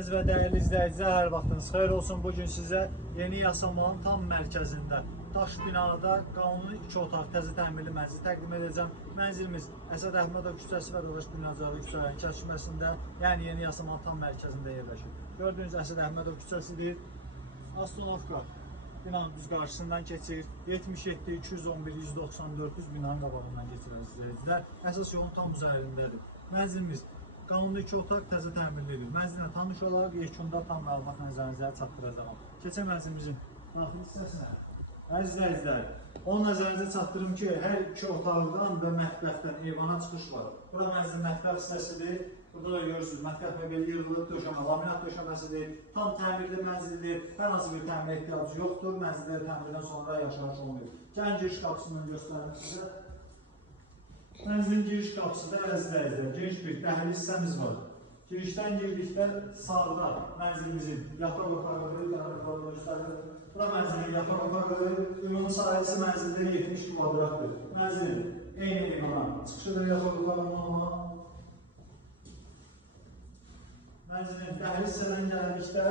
Əziz və dəyərli izləyicilər, hər vaxtınız xeyir olsun. Bugün sizə yeni Yasamalın tam mərkəzində, daş binada qanuni 2 otaq təzə təmirli mənzil təqdim edəcəm. Mənzilimiz Əsəd Əhmədov küçəsi və Dadaş Binacığı küçələrinin kəsişməsində, yəni yeni Yasamalın tam mərkəzində yerləşir. Gördüyünüz Əsəd Əhmədov küçəsidir. Astronavtka binanın düz qarşısından keçir. 77 211 194 binanın qabağından keçir əziz izləyicilər. Əsas yolun tam üzərindədir. Mənzilimiz qanuni 2 otaq təzə təmirlidir. Mənzilə tanış olaraq yekunda tam məlumat nəzərinizə çatdıracağam. Keçən mənzilimizin daxili hissəsinə. Əziz izləyicilər, onun nəzərinizə çatdırım ki, hər 2 otaqdan və mətbəxdən eyvana çıxış var. Bura mənzilin mətbəx hissəsidir. Burada da görürsünüz, mətbəx məbəli yığılıb döşəmə, laminat döşəməsidir. Tam təmirli mənzildir. Hər hansı bir təmir ehtiyacı yoxdur. Mənzillər təmirdən sonra yaşayış olmuyor. Gəlin giriş qapısından göstərim sizə. Mənzilin giriş qapısında əziz izləyicilər, geniş bir dəhliz hissəmiz var. Girişdən girdikdə sağda mənzilimizin yataq otağıdır, göstərir. Bura mənzilin yataq otağıdır. Ümumi sahəsi mənzildə 70 kvadratdır. Mənzilin eyni eyvana çıxışıdır yataq otağına. Mənzilin dəhliz hissədən gəldikdə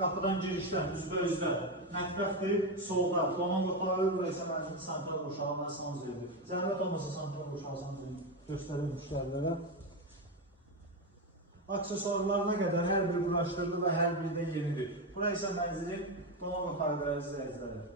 qapıdan girişdən, üzbə-üzdə mətbəxdir, solda qonaq otağı, burası isə mənzilin santral uşağı və sanzelidir. Zəhmət olmasa santral uşağı sanzelini göstərir müştərilərə. Aksesuarlarına qədər hər bir quraşdırılır və hər biri də yenidir. Burası isə mənzilin qonaq otağıdır əziz izləyicilər.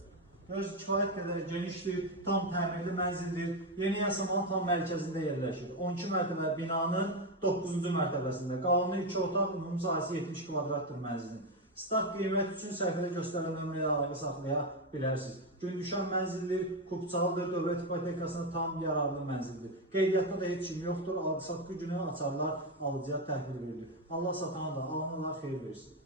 Göz kifayət qədər genişdir, tam təmirli mənzildir. Yeni Yasamalın tam mərkəzində yerləşir. 12 mərtəbə binanın 9-cu mərtəbəsində. Qanuni 2 otaq, ümumi sahəsi 70 kvadratdır mənzilin. Start qiymət üçün səhifədə göstərilən nömrəyə əlaqə saxlaya bilərsiniz. Gündüşən mənzildir, kubçalıdır, dövlət ipotekasına tam yararlı mənzildir. Qeydiyyatda da heç kim yoxdur, alqı-satqı günü açarlar alıcıya təhvil verilir. Allah satana da, alana da xeyir versin.